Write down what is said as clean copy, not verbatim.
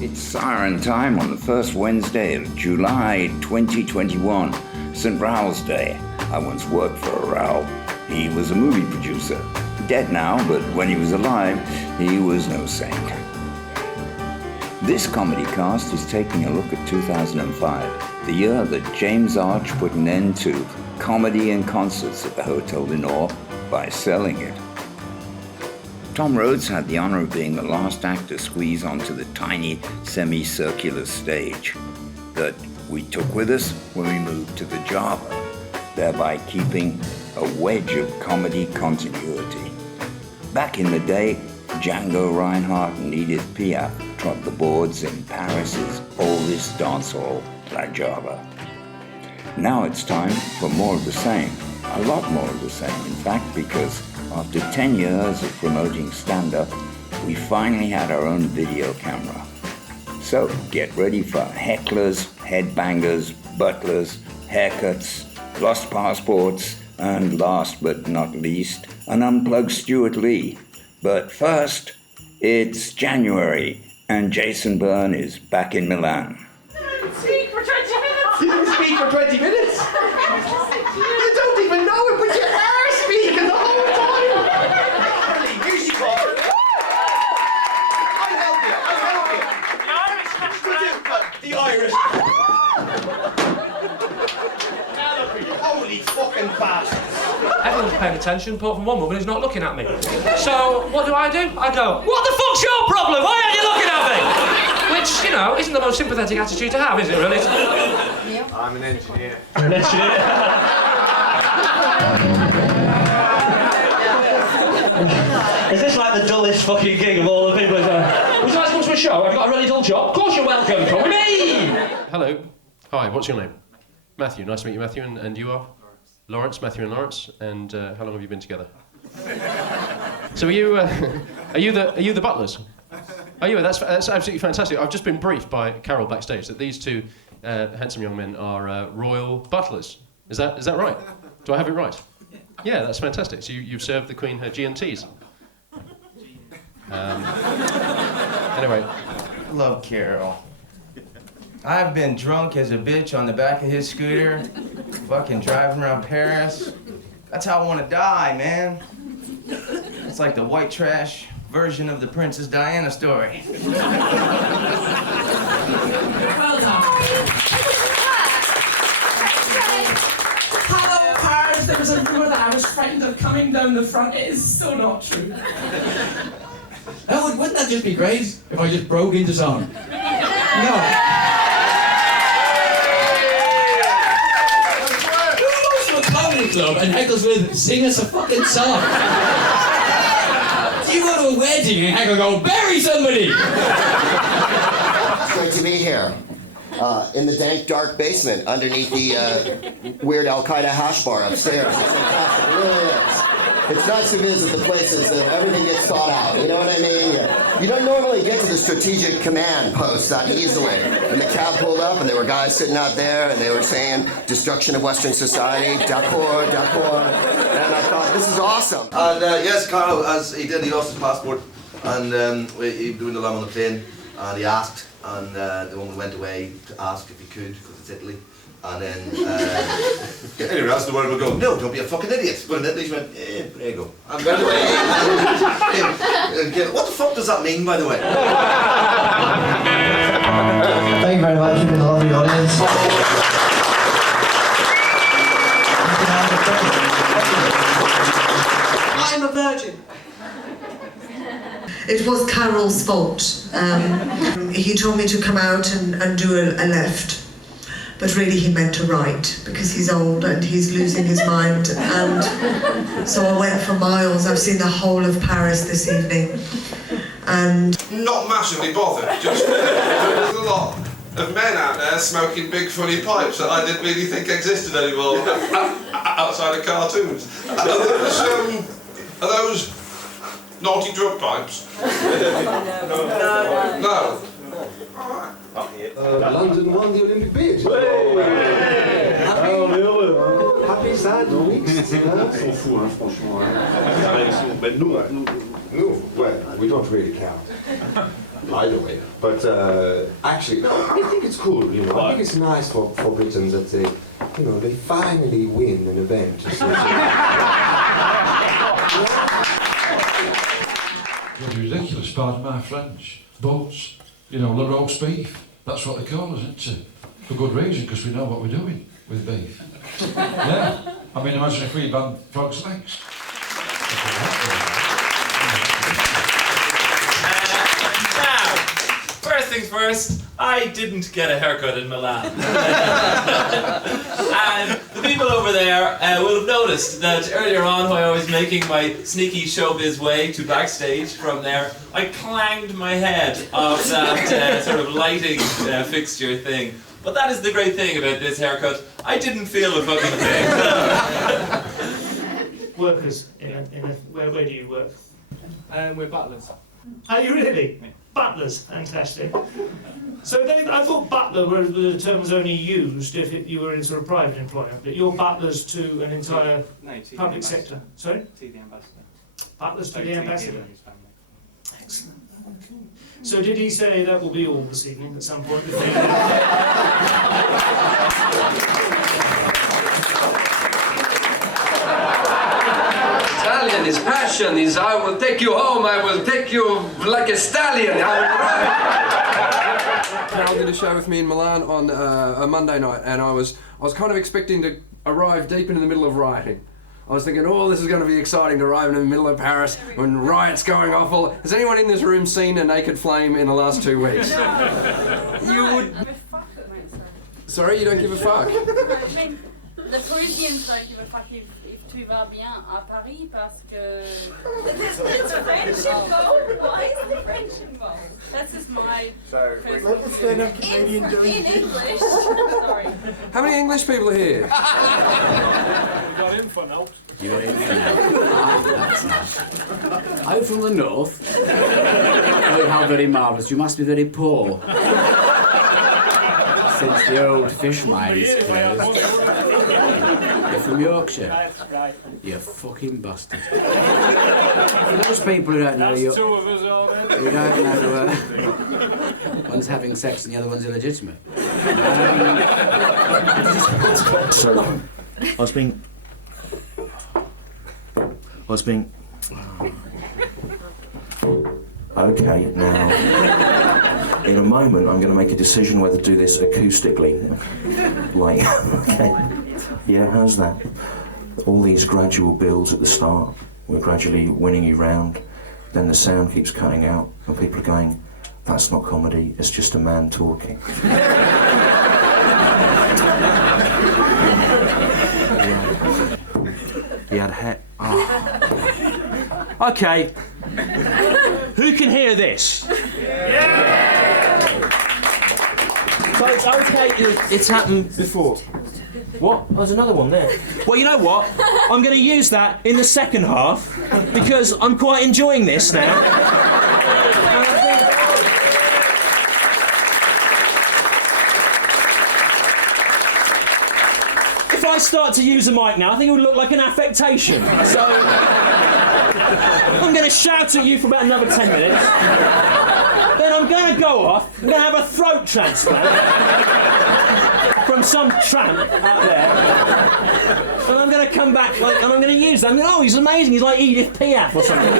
It's siren time on the first Wednesday of July 2021, St. Raoul's Day. I once worked for Raoul. He was a movie producer. Dead now, but when he was alive, he was no saint. This Comedy-Kast is taking a look at 2005, the year that James Arch put an end to comedy and concerts at the Hotel du Nord by selling it. Tom Rhodes had the honor of being the last act to squeeze onto the tiny semicircular stage that we took with us when we moved to the Java, thereby keeping a wedge of comedy continuity. Back in the day, Django Reinhardt and Edith Piaf trod the boards in Paris's oldest dance hall, La Java. Now it's time for more of the same, a lot more of the same, in fact, because after 10 years of promoting stand-up, we finally had our own video camera. So get ready for hecklers, headbangers, butlers, haircuts, lost passports, and last but not least, an unplugged Stuart Lee. But first, it's January, and Jason Byrne is back in Milan. Speak for 20 minutes! You didn't speak for 20 minutes? You don't even know it, but you are speaking the whole time! Here she comes. I'll help you. The Irish. Holy fucking bastards. Everyone's paying attention, apart from one woman who's not looking at me. So, what do? I go, what the fuck's your problem? Why aren't you looking at me? Which, you know, isn't the most sympathetic attitude to have, is it, really? I'm an engineer. You're an engineer? Is this like the dullest fucking gig of all the people? Would you like to come to a show? I've got a really dull job. Of course you're welcome. Come with me! Hello. Hi, what's your name? Matthew. Nice to meet you, Matthew. And you are? Lawrence, Matthew and Lawrence, and how long have you been together? So are you the butlers? Are you? That's absolutely fantastic. I've just been briefed by Karel backstage that these two handsome young men are royal butlers. Is that right? Do I have it right? Yeah, that's fantastic. So you've served the Queen her G&Ts. Anyway. Love Karel. I've been drunk as a bitch on the back of his scooter, fucking driving around Paris. That's how I want to die, man. It's like the white trash version of the Princess Diana story. Well done. Hello, Paris. There was a rumour that I was frightened of coming down the front. It is still not true. Oh, wouldn't that just be great if I just broke into song? No. Club and heckles with sing us a fucking song. Do you go to a wedding and heckle go, bury somebody? It's great to be here. In the dank, dark basement underneath the weird Al-Qaeda hash bar upstairs. It's fantastic. It really is. It's nice to visit the places that everything gets thought out. You know what I mean? You don't normally get to the strategic command post that easily. And the cab pulled up, and there were guys sitting out there, and they were saying, destruction of Western society, d'accord, d'accord. And I thought, this is awesome. And yes, Karel, as he did, he lost his passport, and he was doing the lamb on the plane, and he asked, and the woman went away to ask if he could, because it's Italy. And then, anyway, that's the word we'll go, no, don't be a fucking idiot. But in Italy, she went, there you go. And by the way, what the fuck does that mean, by the way? Thank you very much, you've been a lovely audience. I'm a virgin. It was Karel's fault. He told me to come out and do a left. But really he meant a right, because he's old and he's losing his mind. And so I went for miles. I've seen the whole of Paris this evening. And not massively bothered, just there's a lot of men out there smoking big funny pipes that I didn't really think existed anymore outside of cartoons. Are those naughty drug pipes? No. London won the Olympic bid. Happy, sad, mixed. On s'en fout, hein, franchement. Nous, ouais, we don't really count. I by the way. But actually, no, I think it's cool, you know. I think it's nice for Britons that they, you know, they finally win an event. It's ridiculous, pardon my French. But, you know, the roast beef, that's what they call us, isn't it? For good reason, because we know what we're doing with beef. Yeah. I mean, imagine if we banned frogs' legs. Now, first things first, I didn't get a haircut in Milan. And the people over there will have noticed that earlier on, while I was making my sneaky showbiz way to backstage from there, I clanged my head off that sort of lighting fixture thing. But that is the great thing about this haircut. I didn't feel a fucking thing. Workers where do you work? We're butlers. Are you really? Yeah. Butlers, fantastic. So then, I thought butler the term was only used if you were in sort of private employment, but you're butlers to an entire public sector. Sorry? To the ambassador. Butlers to the ambassador. Excellent. Okay. So did he say that will be all this evening at some point? Italian, his passion is I will take you home, I will take you like a stallion. Karel did a show with me in Milan on a Monday night, and I was kind of expecting to arrive deep into the middle of rioting. I was thinking, oh, this is going to be exciting to arrive in the middle of Paris when riots going off. Has anyone in this room seen a naked flame in the last 2 weeks? You would... Sorry, you don't give a fuck? The Parisians don't give a fuck if tu vas bien à Paris parce que... It's French involved. Why is the French involved? That's just my... Let's stand up Canadian doing in English. Sorry. How many English people are here? You got in for now. You got in for now. That's nice. I'm from the north. Oh, how very marvellous. You must be very poor. Since the old fish mines closed. You're from Yorkshire? That's right. You fucking bastard. For those people who don't know you... Two of us already. Who don't know... one's having sex and the other one's illegitimate. So, I was being... Okay, now, in a moment I'm going to make a decision whether to do this acoustically. Like, okay, yeah, how's that? All these gradual builds at the start, we're gradually winning you round, then the sound keeps cutting out, and people are going, that's not comedy, it's just a man talking. He had hair. Oh. Okay. Who can hear this? So it's okay. It's happened before. What? There's another one there. Well, you know what? I'm going to use that in the second half because I'm quite enjoying this now. If I start to use a mic now, I think it would look like an affectation. So I'm going to shout at you for about another 10 minutes. Then I'm going to go off. I'm going to have a throat transplant from some tramp out there. And I'm going to come back and I'm going to use that. Oh, he's amazing. He's like Edith Piaf or something.